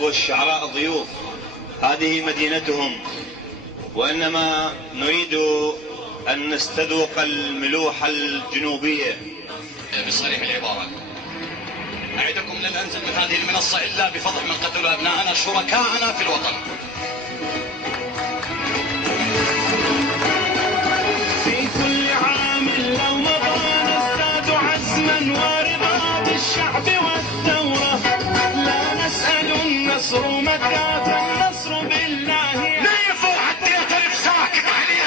الإخوة الشعراء ضيوف، هذه مدينتهم، وإنما نريد أن نستذوق الملوحة الجنوبية. بصريح العبارة أعدكم لن أنزل من هذه المنصة إلا بفضل من قتلوا أبناءنا شركاءنا في الوطن. في كل عام لو مضى نزداد عزما ورضا بالشعب والثورة، لا نسأل النصر متى فالنصر بالله. نيفوا حتى يعترف ساكت عليك.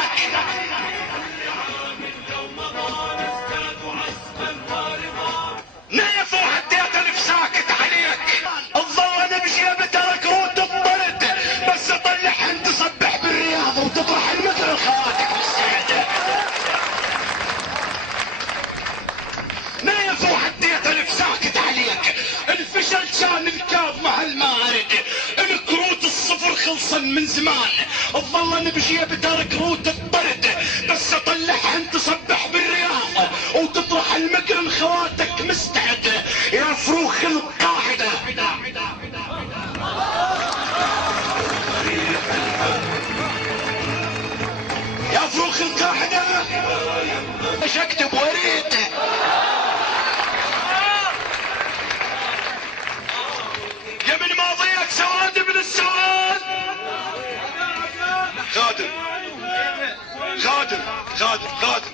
نيفوا حتى يعترف ساكت عليك. الظل نمشي بترك روت الطرد، بس طلع انت تصبح بالرياض وتطرح المثل الخواتك بالسعادة. نيفوا حتى يعترف ساكت عليك. الفشل كان الكاظ مع المعارض، الكروت الصفر خلصا من زمان. الظل نمشي بترك روت الطرد، بس طلعها انت تصبح بالرياض وتطرح المكر الخواتك مستعد. يا فروخ القاعدة يا فروخ القاعدة ايش اكتب وريت. يا من ماضيك سواد ابن السواد. غادر غادر غادر غادر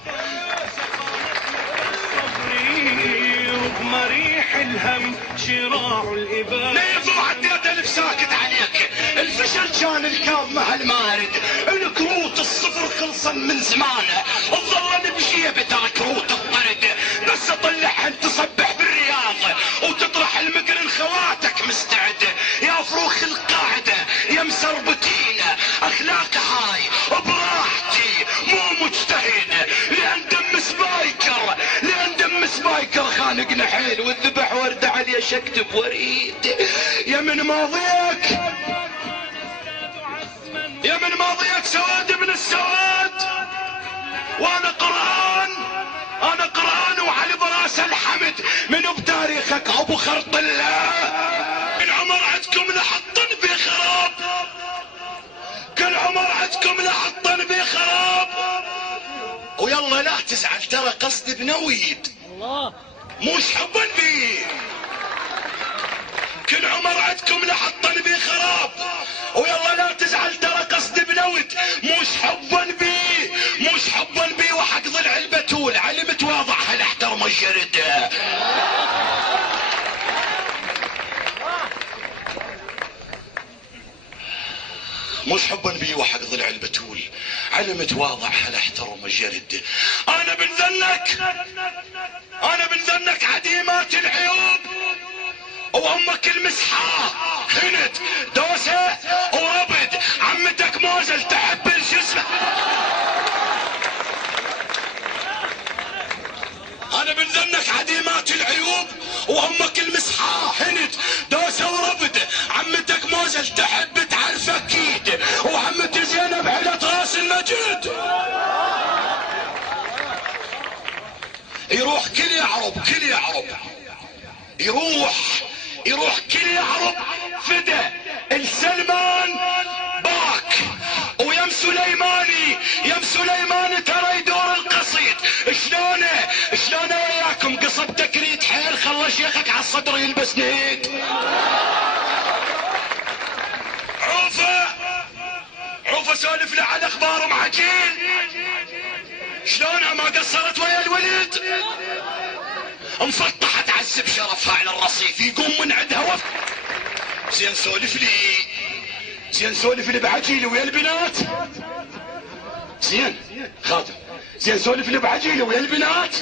مريح الهم شراع الإبان. نيفوا حتى ألف ساكت عليك. الفشل كان الكاظ مع المارد، الكروت الصفر خلصا من زمان. الظل نمشي بترك كروت الطرد، بس طلعها انت تصبح بالرياض وتطرح المكر خواتك مستعد. يا فروخ القاعدة يا مسربتين، اخلاق هاي براحتي مو مجتهد، لان دم سبايكر لان دم سبايكر خانقنا حيل والذبح ورد عليه شكتب وريد. يا من ماضيك يا من ماضيك سواد ابن السواد. وانا قرآن انا قرآن وعلى براس الحمد منو بتاريخك ابو خرط الله. كل عمر عندكم لحطن بخراب، كل عمر عندكم لحطن بخراب. ويلا لا تزعل ترى قصدي بنويد مش حبا بيه. كل عمر عندكم لحطن بخراب، ويلا لا تزعل ترى قصدي بنويد مش حبا بيه مش حبا بيه. وحق ضلع البتول علمت واضح هل احترم الجرد. مش حبا بي وحق ضلع البتول علمت واضح هل احترم الجرد. انا بن ذنك عديمات العيوب، وامك المسحاه خنت دوسه وربد. عمتك موزل تحب الجسم. انا بن ذنك عديمات العيوب، وامك المسحاه خنت دوسه وربد. عمتك موزل تحب تعرف اكيد، وعمتي زينب علت راس المجد. يروح كل يعرب كل يعرب يروح كل يعرب فدا السلمان باك. ويم سليماني ترى يدور القصيد. شلونه وياكم قصب تكريت حيل خلى شيخك على الصدر يلبس نهيد. عوفة سولف له على اخبار معجين. شلونها ما قصرت ويا الوليد، مفطحة تعذب شرفها على الرصيف يقوم من عندها وف. زين سولف لي بعجيلي ويا البنات. زين خادم زين سولف لي بعجيلي ويا البنات.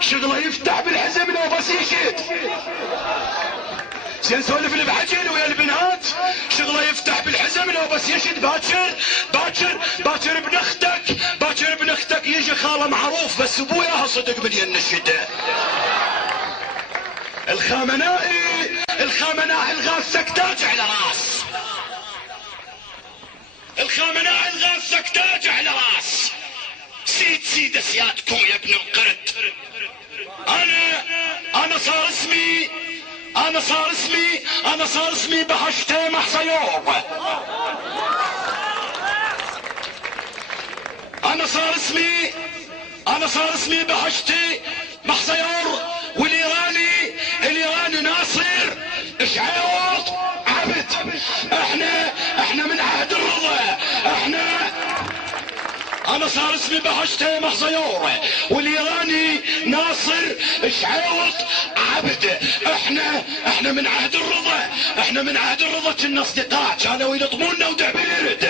شغله يفتح بالحزم لو بس يشد. زين سولف لي بعجيلي ويا البنات. شغله يفتح بالحزم لو بس يشد. باكر ابن اختك يجي خاله معروف، بس ابوياها صدق من الشده. الخامنائي الغاثك تاج على راس. الخامنائي الغاثك تاج على راس. سيد سيادكم يا ابن القرد. انا صار اسمي انا صار اسمي بهشتي محصيور. انا صار اسمي بهشتي محصيور. والايراني ناصر شعيوط عبد. احنا من عهد الرضا. انا صار اسمي بهشتي محصيور والايراني ناصر شعيوط عبد. احنا من عهد الرضا. كنا اصدقاء كانوا يلطمونا ودعبيرد.